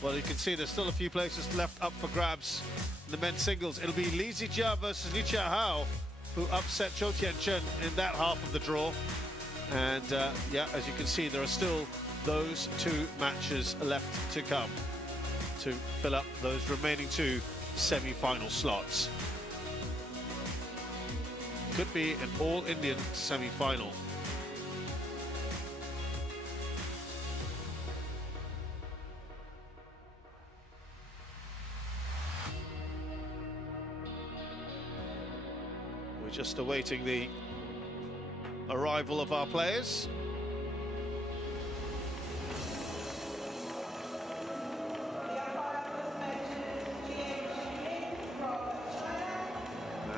Well, you can see there's still a few places left up for grabs in the men's singles. It'll be Li Zijia versus Liu Xiaohao, who upset Zhou Tianchen in that half of the draw. And yeah, as you can see, there are still those two matches left to come to fill up those remaining two semi-final slots. Could be an all-Indian semi-final. We're just awaiting the arrival of our players.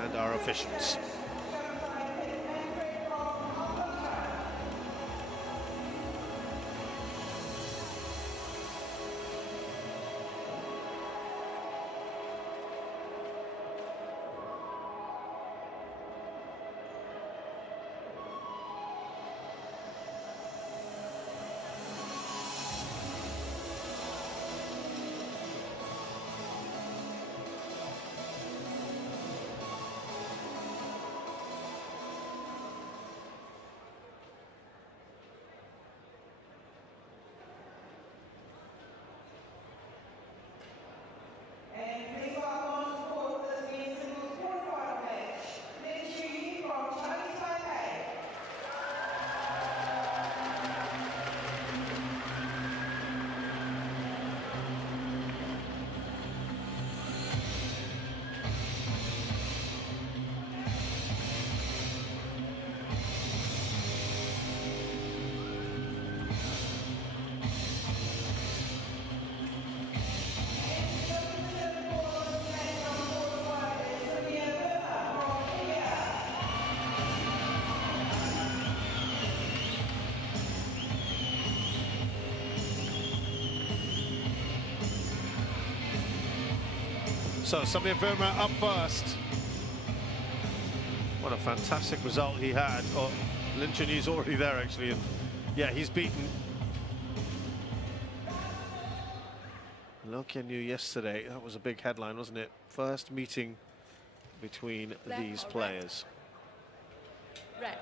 And our officials. So Samir Verma up first. What a fantastic result he had. Oh, Lin Chun-Yi's already there actually, and yeah, he's beaten Lin Chun-Yi yesterday. That was a big headline, wasn't it? First meeting between these players. Red,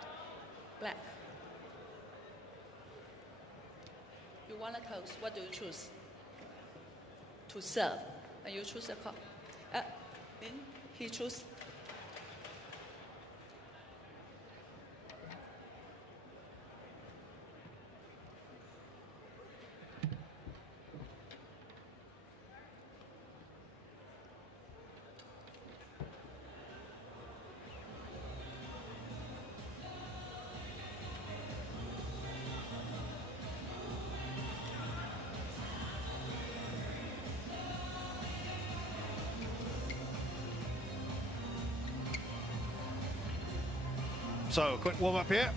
black. You want a toss, what do you choose? To serve, and you choose a call. Then he choose. So, quick warm-up here.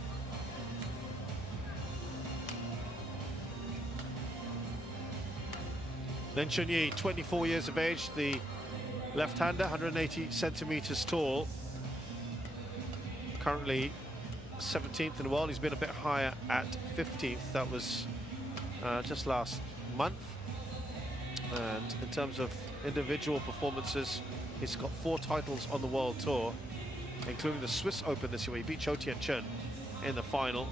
Lin Chun-Yi, 24 years of age, the left-hander, 180 centimeters tall. Currently 17th in the world. He's been a bit higher at 15th. That was just last month. And in terms of individual performances, he's got 4 titles on the World Tour, including the Swiss Open this year, where he beat Zhou Tianchen in the final.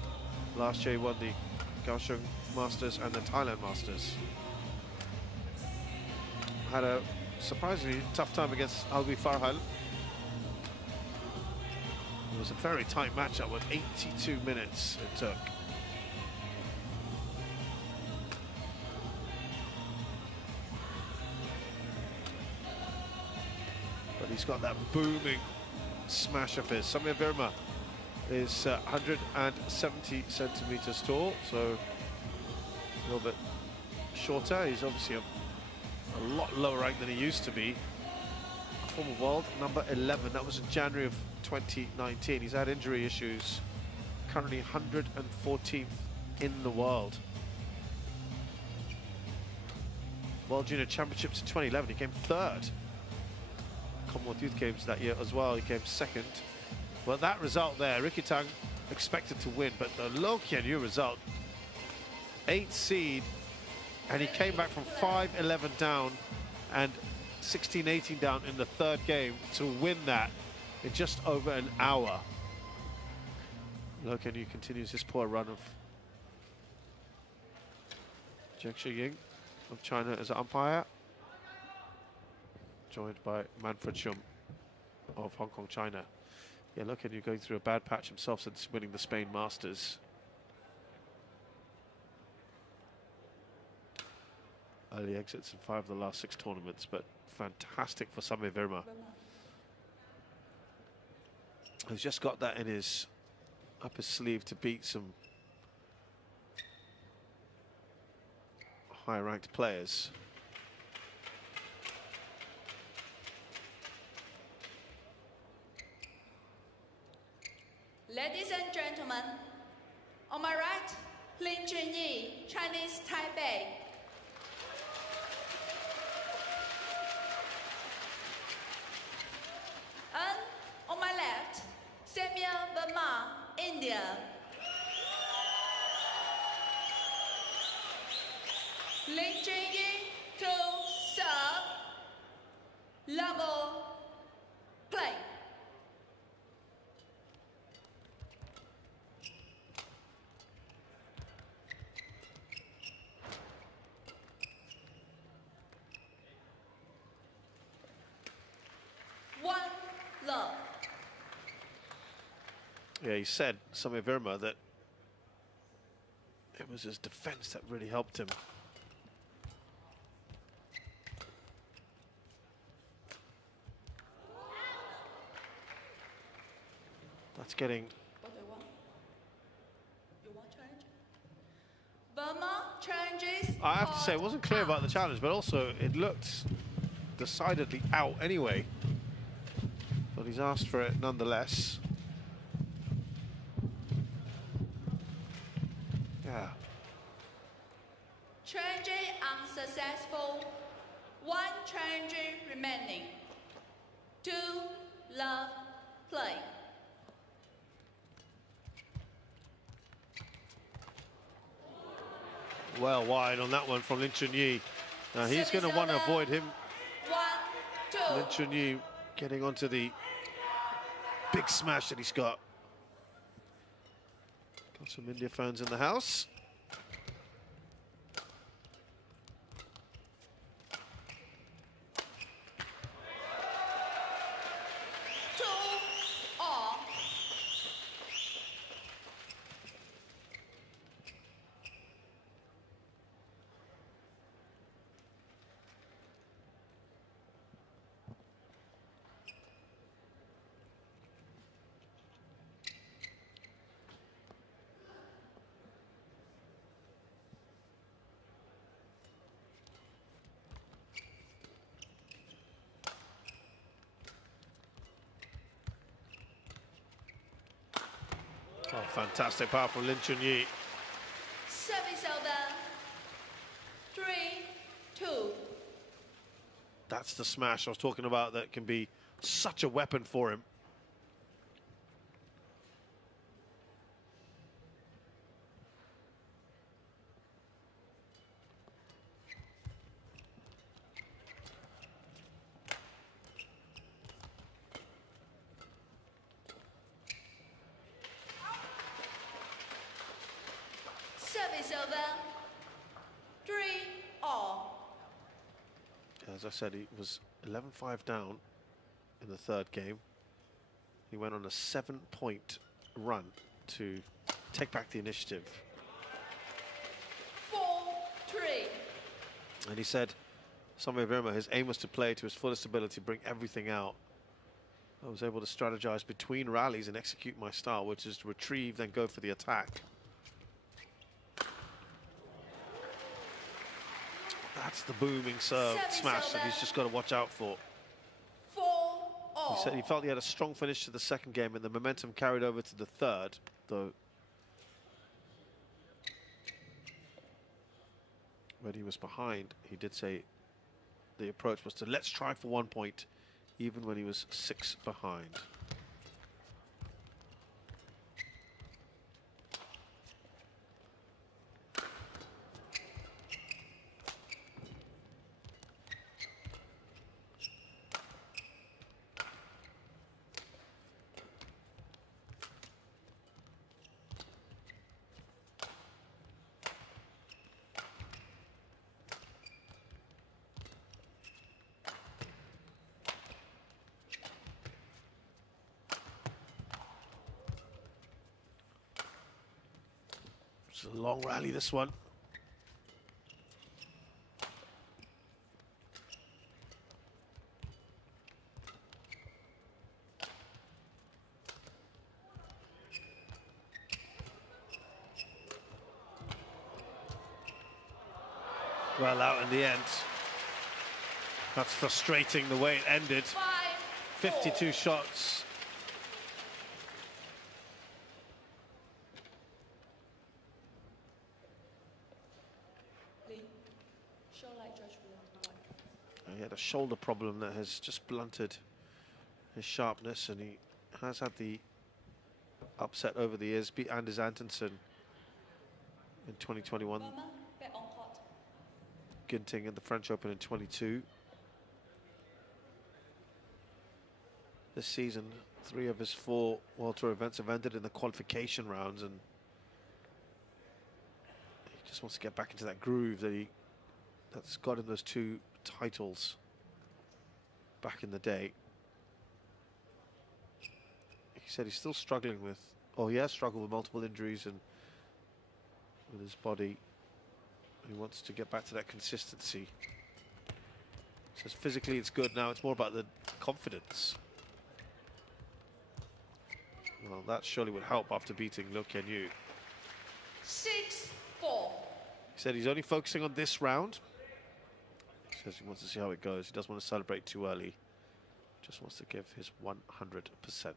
Last year he won the Kaohsiung Masters and the Thailand Masters. Had a surprisingly tough time against Albi Farhal. It was a very tight matchup with 82 minutes it took. But he's got that booming smash of his. Samir Verma is 170 centimeters tall, so a little bit shorter. He's obviously a lot lower rank than he used to be. Former world number 11. That was in January of 2019. He's had injury issues. Currently 114th in the world. World Junior Championships in 2011. He came 3rd. Commonwealth Youth Games that year as well. He came 2nd. Well, that result there, Ricky Tang expected to win, but the Lin Chun-Yi result, 8th seed And he came back from 5-11 down and 16-18 down in the third game to win that in just over an hour. Lin Chun-Yi continues his poor run of Zheng Shiying of China as an umpire, joined by Manfred Schum of Hong Kong, China. Yeah, Lin Chun-Yi going through a bad patch himself since winning the Spain Masters. Early exits in 5 of the last 6 tournaments, but fantastic for Samir Verma, who's just got that in his up his sleeve to beat some high-ranked players. Ladies and gentlemen, on my right, Lin Chun-Yi, Chinese Taipei. And on my left, Verma, India. Lin Chun-Yi to serve, level, play. One love. Yeah, he said, Samir Verma, that it was his defense that really helped him. That's getting... What do you want? You want challenge? Verma challenges. I have to say, it wasn't clear about the challenge, but also it looked decidedly out anyway. But he's asked for it nonetheless. Yeah. Challenge unsuccessful. 1 challenge remaining. 2 love play. Well wide on that one from Lin Chun-Yi. Now he's going to want to avoid him. 1, 2. Lin Chun-Yi getting onto the big smash that he's got. Got some India fans in the house. Oh, fantastic, powerful Lin Chun-Yi. Service over. 3, 2. That's the smash I was talking about that can be such a weapon for him. Service over. 3 all. As I said, he was 11-5 down in the third game. He went on a 7-point run to take back the initiative. 4, 3. And he said, Samir Verma, his aim was to play to his fullest ability, bring everything out. I was able to strategize between rallies and execute my style, which is to retrieve, then go for the attack. That's the booming serve smash that he's just got to watch out for. 4 all. He said he felt he had a strong finish to the second game and the momentum carried over to the third, though when he was behind, he did say the approach was to let's try for 1 point, even when he was 6 behind. It's a long rally, this one. Well out in the end. That's frustrating the way it ended. 52 shots. He had a shoulder problem that has just blunted his sharpness, and he has had the upset over the years, beat Anders Antonsen in 2021. Ginting at the French Open in 22. This season, 3 of his 4 World Tour events have ended in the qualification rounds, and he just wants to get back into that groove that's got him those 2 titles back in the day. He said he's still struggling with, he has struggled with multiple injuries and with his body. He wants to get back to that consistency. Says physically it's good now, it's more about the confidence. Well, that surely would help after beating Lin Chun-Yi. 6-4. He said he's only focusing on this round. He says he wants to see how it goes. He doesn't want to celebrate too early. Just wants to give his 100%.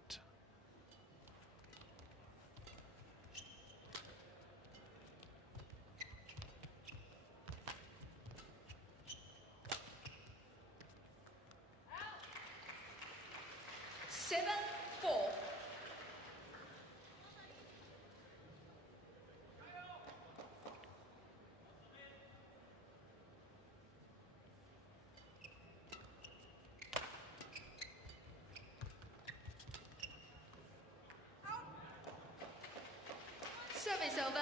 Service over.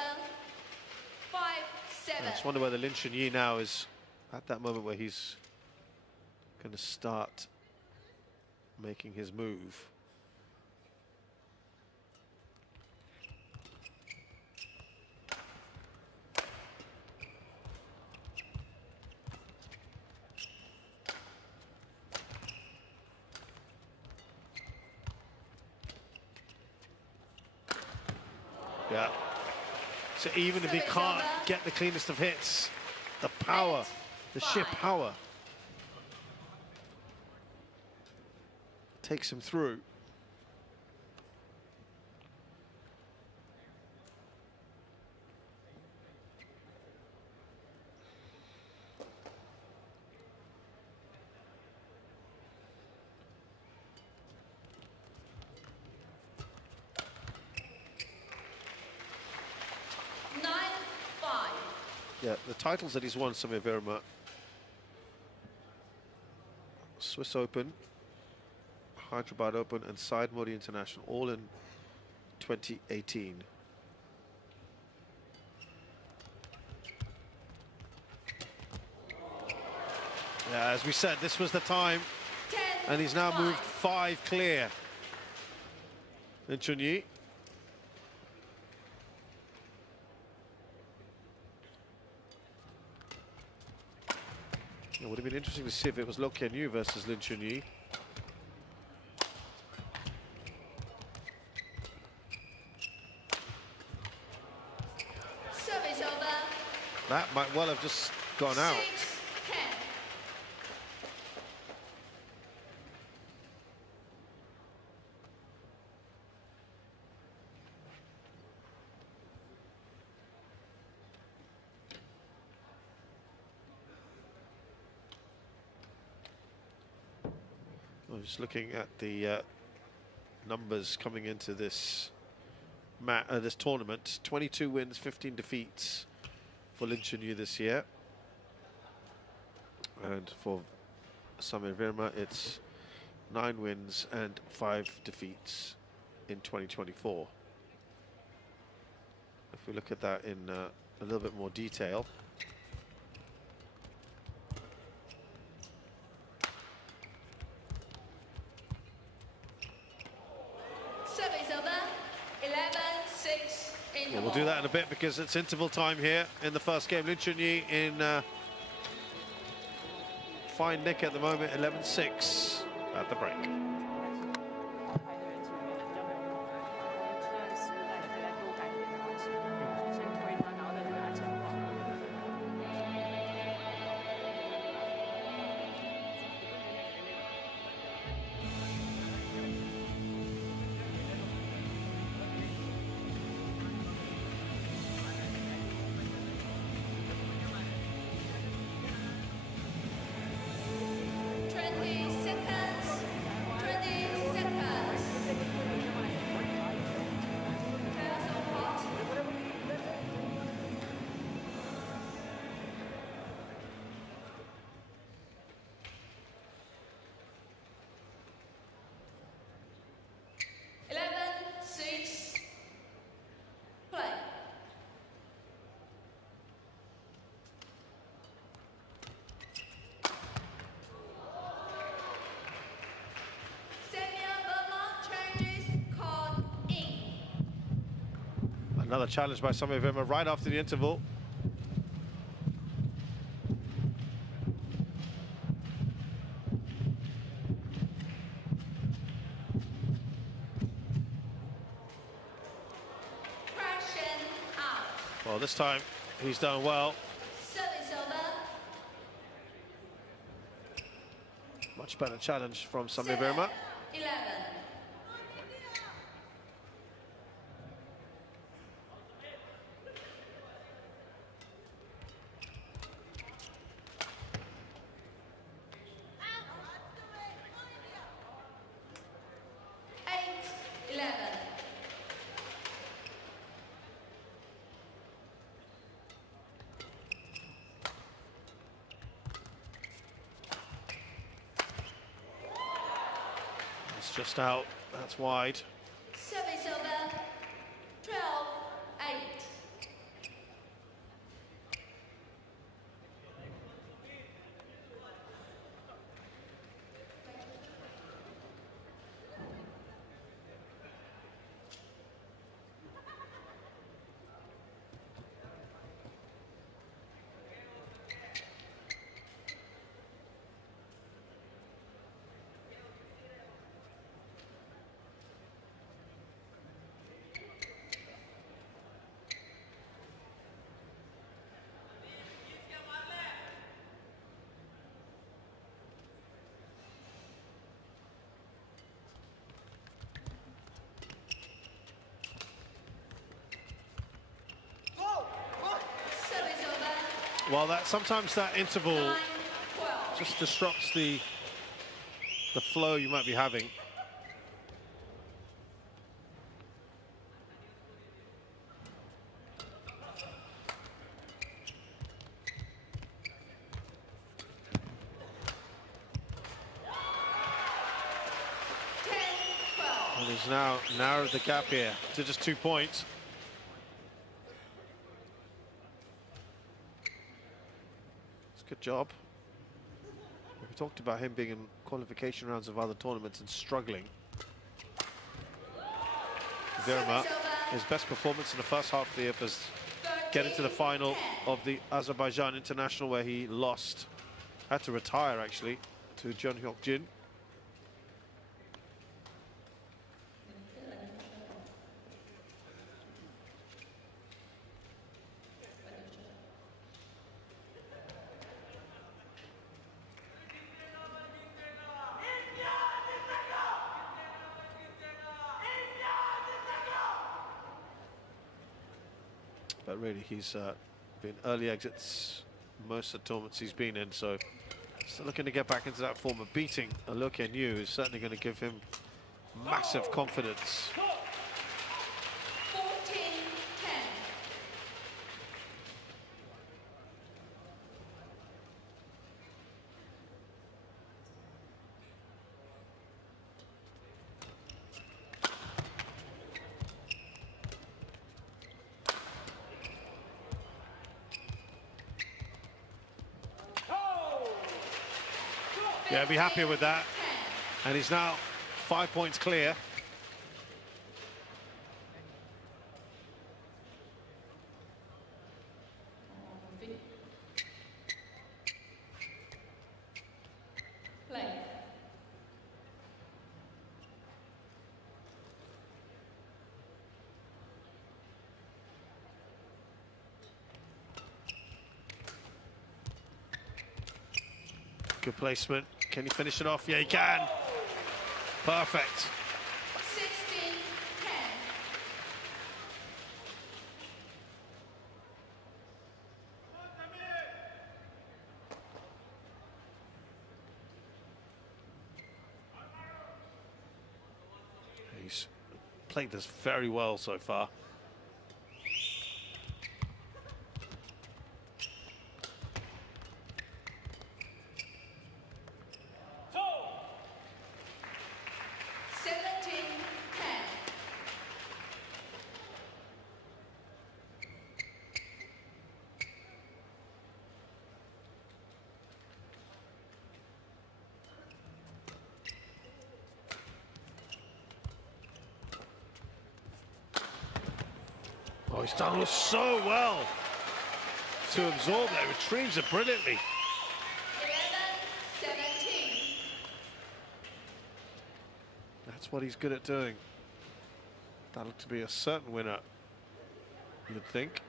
5-7. I just wonder whether Lin Chun-Yi now is at that moment where he's going to start making his move. Yeah. So even if he can't get the cleanest of hits, the power, the sheer power takes him through. Yeah, the titles that he's won, Samir Verma, Swiss Open, Hyderabad Open, and Syed Modi International, all in 2018. Yeah, as we said, this was the time, and he's now moved 5 clear. Lin Chun-Yi. It would have been interesting to see if it was Lin Chun-Yi versus Lin Chun-Yi. Service over. That might well have just gone out. 6-10. I'm just looking at the numbers coming into this this tournament. 22 wins, 15 defeats for Lin Chun-Yi this year. And for Samir Verma, it's 9 wins and 5 defeats in 2024. If we look at that in a little bit more detail. Well, we'll do that in a bit because it's interval time here in the first game. Lin Chun-Yi in fine nick at the moment, 11-6 at the break. Another challenge by SATHIO Verma right after the interval. Well, this time he's done well. Much better challenge from SATHIO Verma. 11. It's just out, that's wide. Service over, 12-8. Well, sometimes that interval just disrupts the flow you might be having. And he's now narrowed the gap here to just 2 points. Good job. We talked about him being in qualification rounds of other tournaments and struggling. Verma, his best performance in the first half of the year was getting to the final of the Azerbaijan International, where he lost, had to retire actually, to Jeon Hyuk Jin. But really, he's been early exits most of the tournaments he's been in, so still looking to get back into that form of beating Aluke New is certainly going to give him massive confidence. 14-10. Yeah, be happier with that. And he's now 5 points clear. Good placement. Can he finish it off? Yeah, he can. Perfect. 16-10. He's played this very well so far. Oh, he's done so well to absorb that. Retrieves it brilliantly. 11-17. That's what he's good at doing. That looked to be a certain winner, you'd think.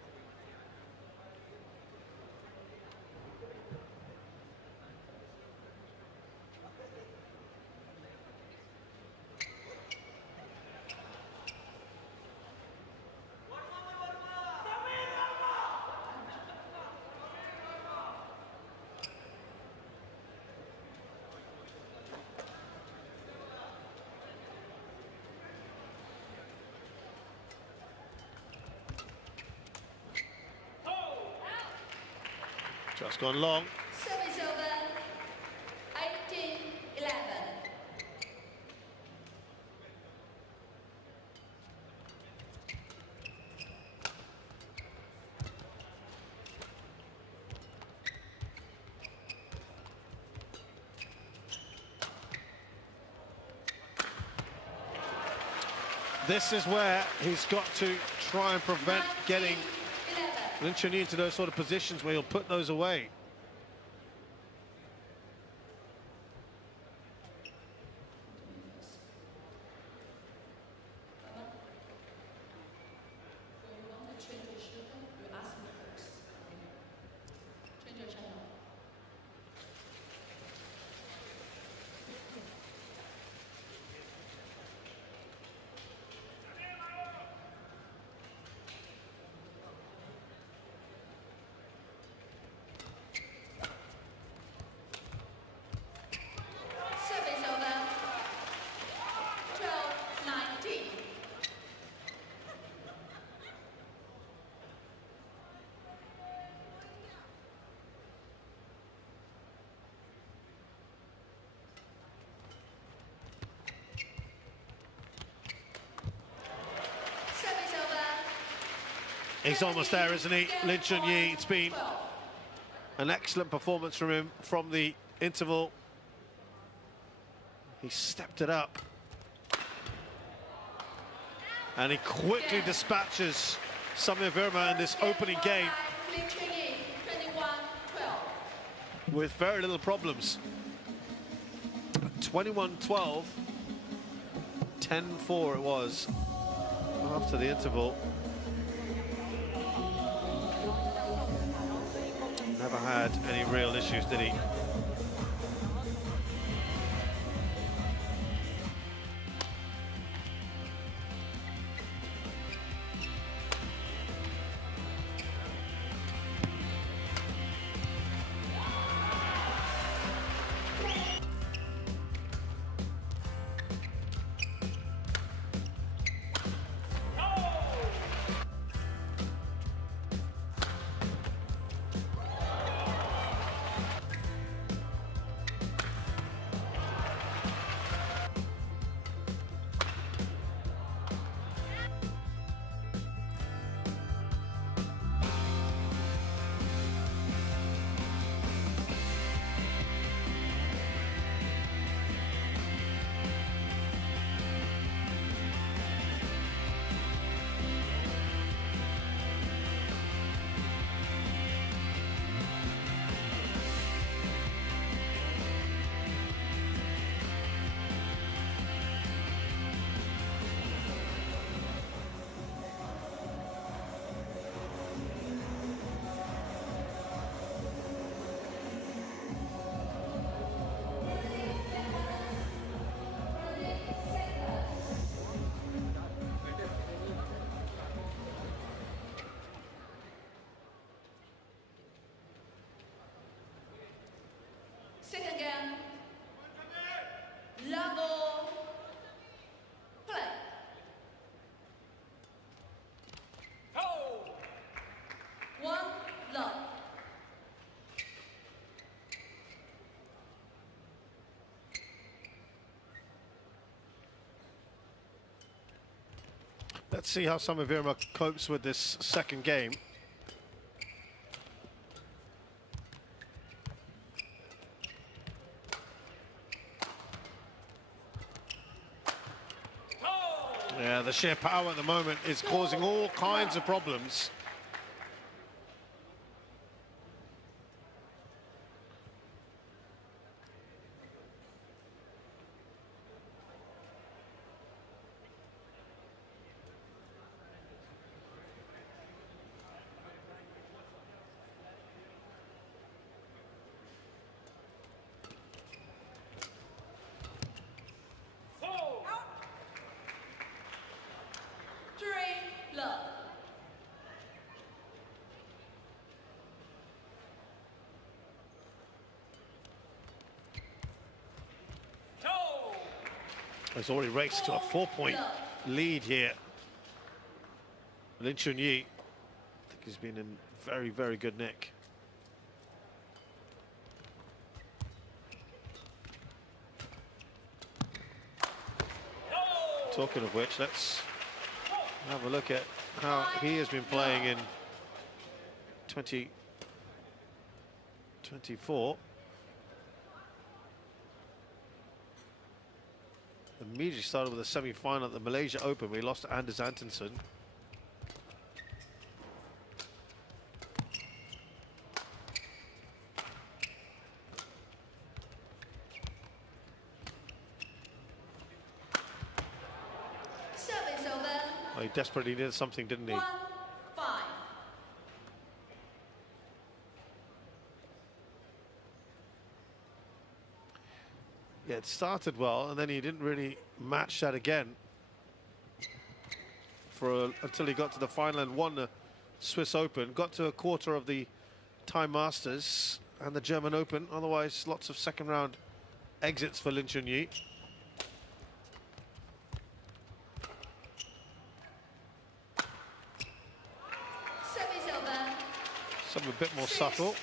Just gone long. Service over. 18-11. This is where he's got to try and prevent getting Lin Chun-Yi into those sort of positions where he'll put those away. Service over. 12-19. Service over. He's almost there, isn't he? Lin Chun-Yi. It's been an excellent performance from him from the interval. He stepped it up. And he quickly dispatches Verma in this opening game Lin Chun-Yi, 21-12. with very little problems. 21-12. 10-4 it was after the interval. Never had any real issues, did he? Let's see how Sami Verma copes with this second game. Yeah, the sheer power at the moment is causing all kinds of problems. He's already raced to a 4-point lead here. Lin Chun-Yi, I think he's been in very, very good nick. Talking of which, let's have a look at how he has been playing in 2024. Immediately started with a semi-final at the Malaysia Open where he lost to Anders Antonsen. Oh, he desperately needed something, didn't he? Yeah, it started well, and then he didn't really match that again until he got to the final and won the Swiss Open, got to a quarter of the Thai Masters and the German Open. Otherwise, lots of second round exits for Lin Chun-Yi. Some a bit more subtle.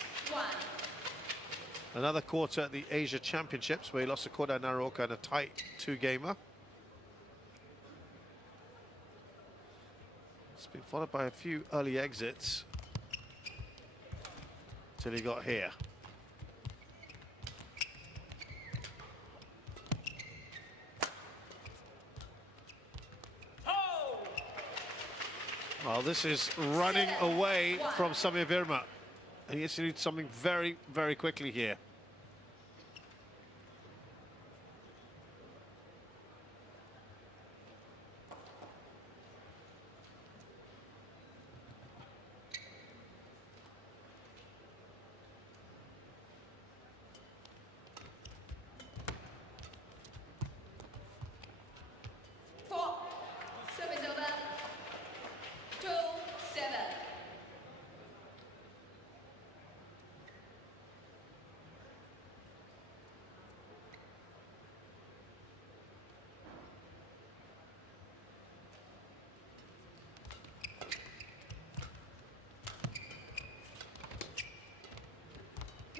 Another quarter at the Asia Championships where he lost to Kodai Naroka in a tight two-gamer. It's been followed by a few early exits till he got here. Well, this is running away from Sami Verma. And he has to do something very, very quickly here.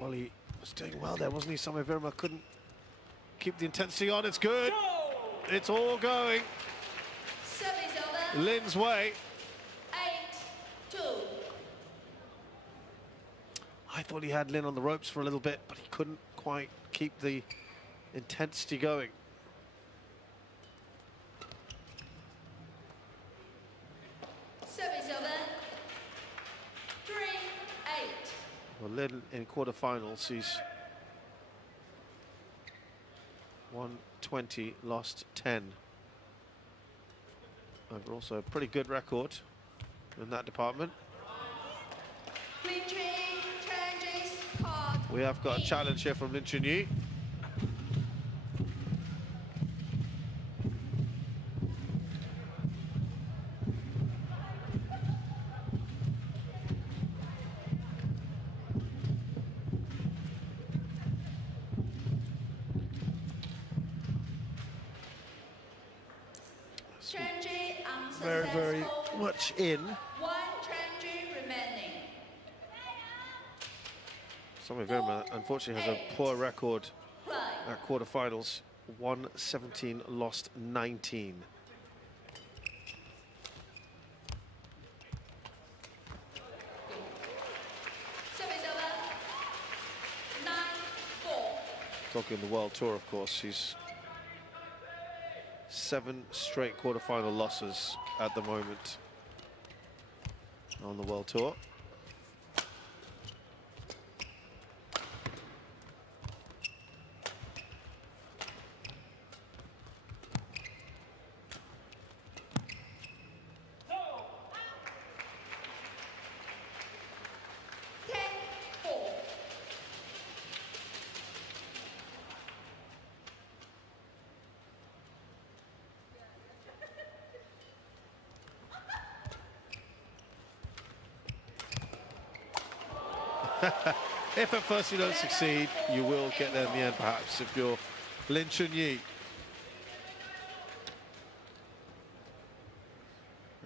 Well, he was doing well there, wasn't he? Sami Verma couldn't keep the intensity on. It's good. It's all going Lin's way. 8-2. I thought he had Lin on the ropes for a little bit, but he couldn't quite keep the intensity going. Well, Lin in quarterfinals, he's won 20, lost 10. But also a pretty good record in that department. We have got a challenge here from Lin Chun-Yi. Very, very much in. Sami Verma unfortunately has a poor record at quarterfinals. Won 17, lost 19. Talking the World Tour, of course, he's 7 straight quarterfinal losses at the moment on the World Tour. If at first you don't succeed, you will get there in the end, perhaps, if you're Lin Chun-Yi.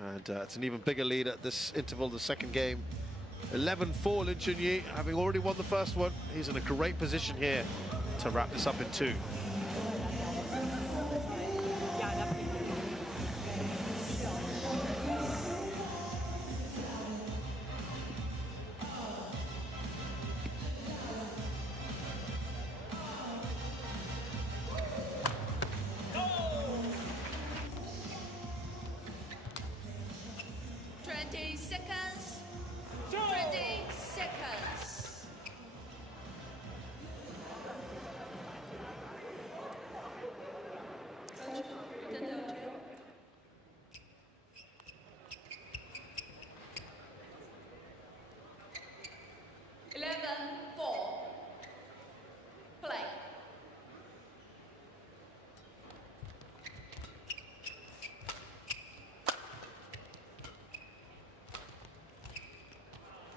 And it's an even bigger lead at this interval, the second game. 11-4, Lin Chun-Yi, having already won the first one. He's in a great position here to wrap this up in 2.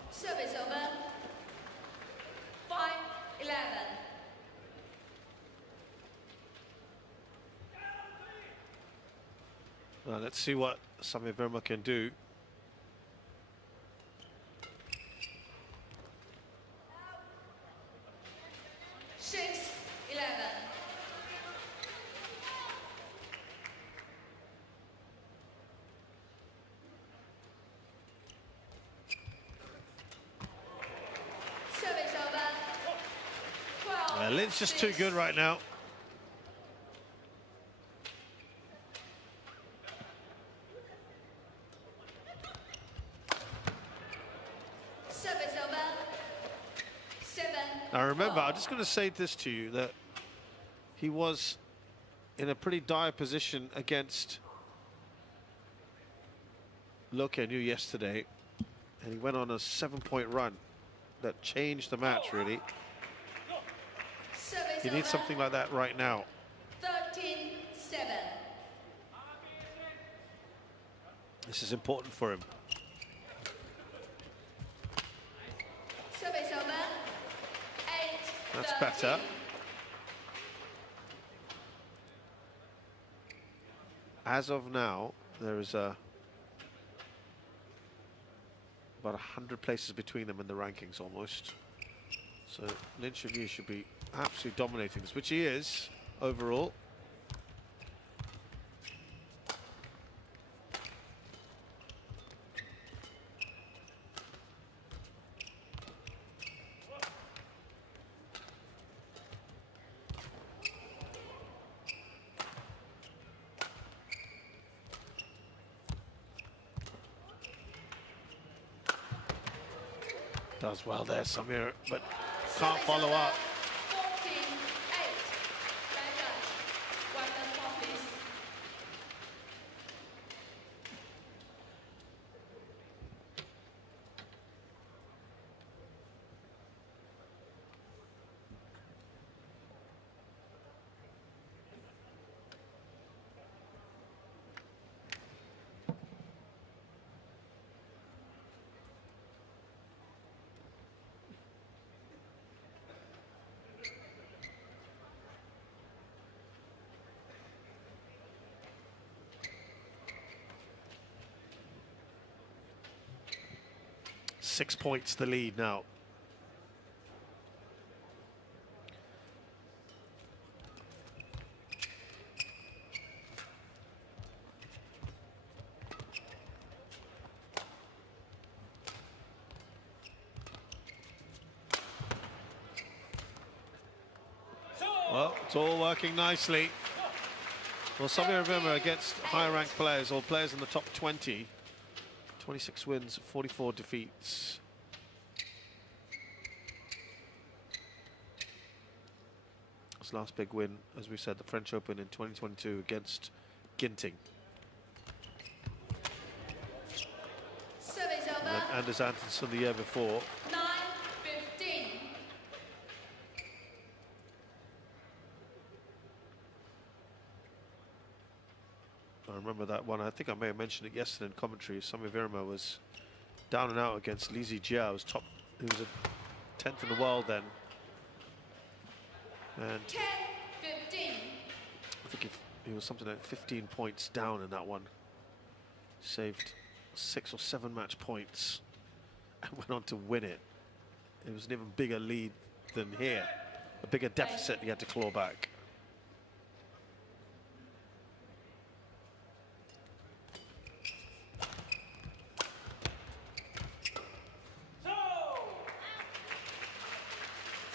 Service over. 5-11. Well, let's see what Samir Verma can do. Lin's just too good right now. Service over. 7. Now remember, I'm just going to say this to you, that he was in a pretty dire position against Lokenu yesterday, and he went on a 7-point run that changed the match, really. He needs something like that right now. 13-7. This is important for him. Service over. 8. That's better. As of now, there is about 100 places between them in the rankings almost. So Lin Chun-Yi should be absolutely dominating this, which he is overall. Does well there, Samir, but can't follow up. 14-8. Red judge. Wipe the top, please. Six points the lead now. Well, it's all working nicely. Well, Samir Verma against higher ranked players, or players in the top 20. 26 wins, 44 defeats. His last big win, as we said, the French Open in 2022 against Ginting. And then Anders Antonsen the year before. 9-15. I remember that one. I think I may have mentioned it yesterday in commentary. Samir Verma was down and out against Li Zijiao, who was a 10th in the world then. And 10-15. I think he was something like 15 points down in that one. Saved 6 or 7 match points and went on to win it. It was an even bigger lead than here. A bigger deficit he had to claw back.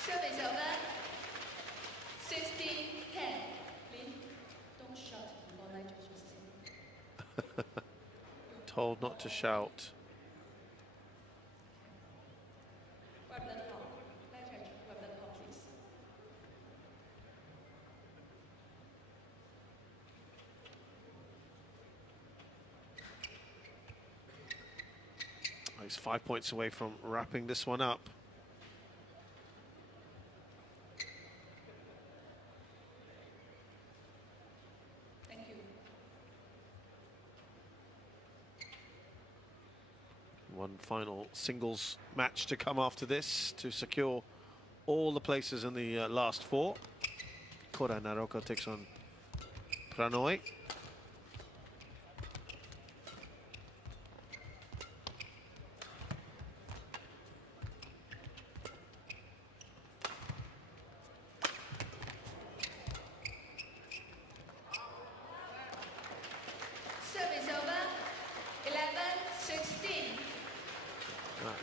Service over. 16-10. Lin, don't shout before I just sing. Told not to shout. Grab the top. Grab the top, please. He's 5 points away from wrapping this one up. Thank you. One final singles match to come after this to secure all the places in the last 4. Kora Naroka takes on Prannoy. Service over. 11-16.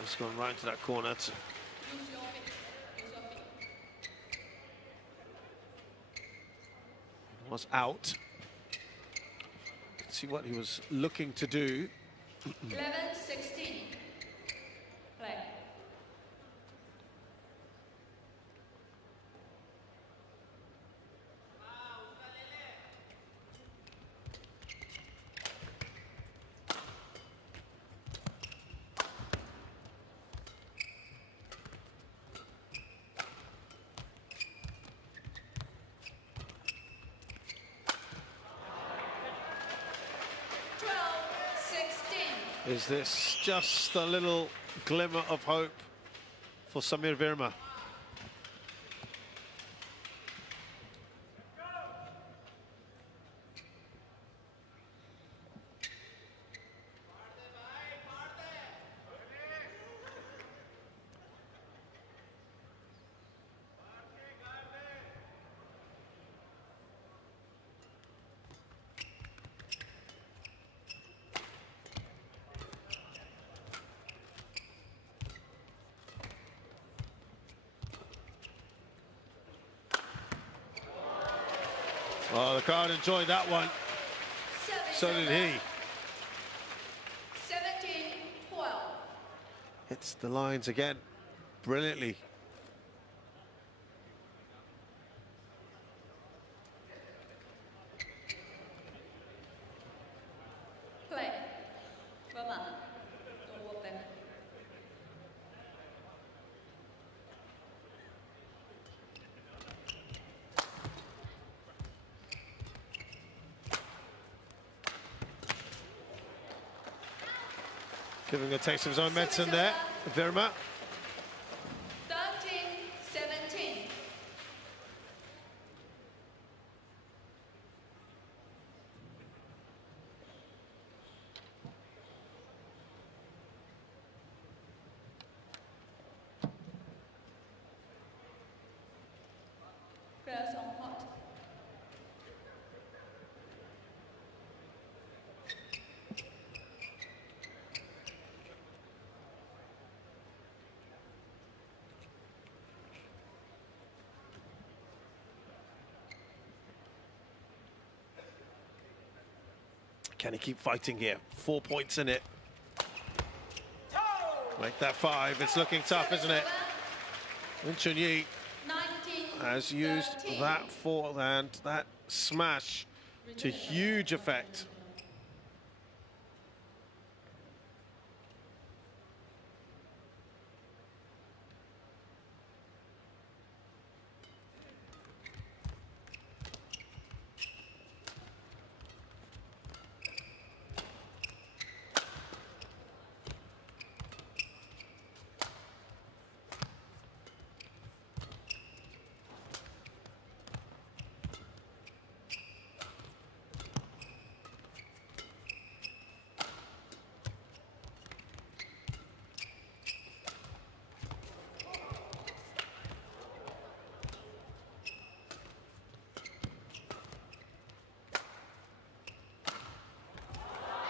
He's gone right into that corner. Use your feet. Use your feet. Was out. Let's see what he was looking to do. 11-16. Play. Is this just a little glimmer of hope for Samir Verma? Oh, the crowd enjoyed that one. So did he. 17-12. Hits the lines again brilliantly. Play. Verma. Don't walk back. Giving a taste of his own medicine there, Verma. 13-17. Players on court. Can he keep fighting here? 4 points in it. Make that 5. It's looking tough, isn't it? Lin Chun-Yi has used that forehand, that smash, to huge effect.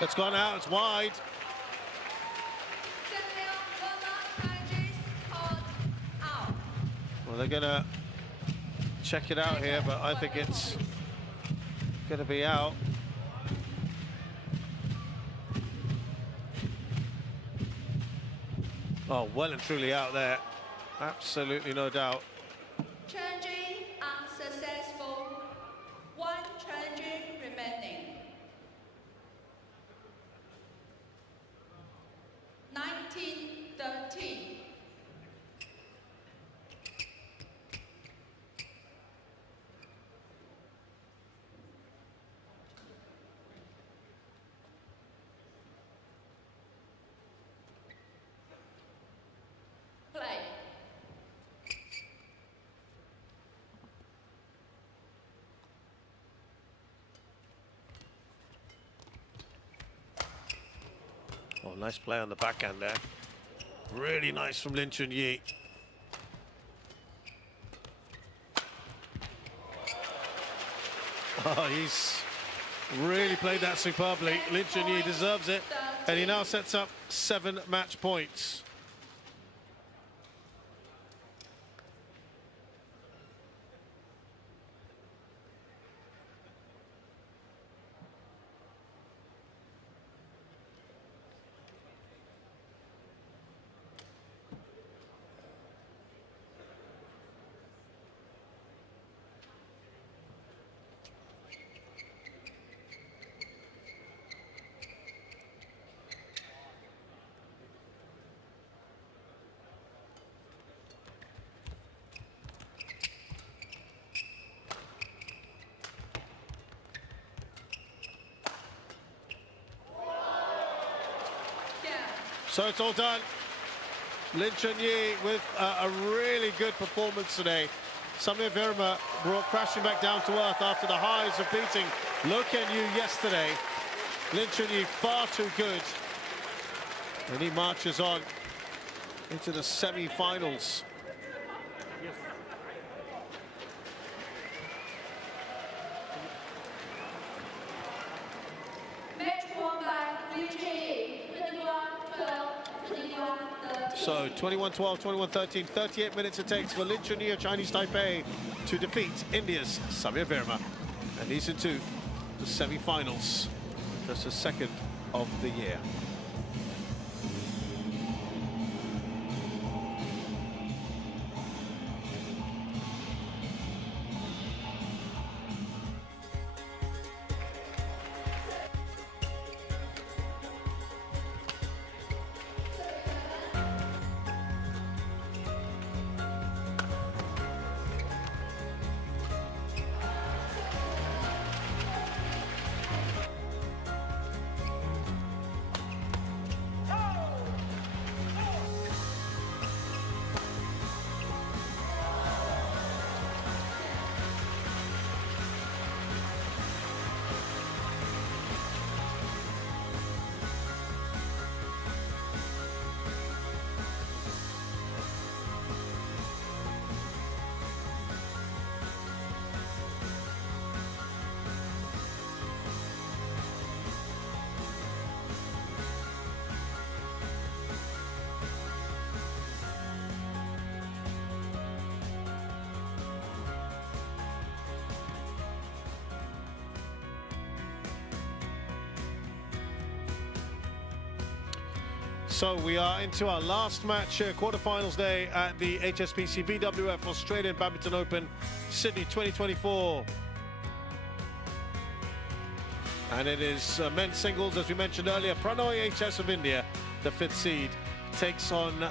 It's gone out, it's wide. Well, they're gonna check it out here, but I think it's gonna be out. Oh, well and truly out there. Absolutely no doubt. Changing unsuccessful. 1 changing remaining. 19-13. Play. Oh, nice play on the backhand there. Really nice from Lin Chun-Yi. Oh, he's really played that superbly. Lin Chun-Yi deserves it. And he now sets up 7 match points. So it's all done. Lin Chun-Yi with a really good performance today. Verma brought crashing back down to earth after the highs of beating Lin Chun-Yi yesterday. Lin Chun-Yi far too good. And he marches on into the semi-finals. So 21-12, 21-13, 38 minutes it takes for Lin Chun-Yi of Chinese Taipei to defeat India's Verma. And he's into the semi-finals, just the 2nd of the year. So we are into our last match, quarterfinals day at the HSBC BWF Australian Badminton Open, Sydney 2024. And it is men's singles, as we mentioned earlier. Pranoy HS of India, the 5th seed, takes on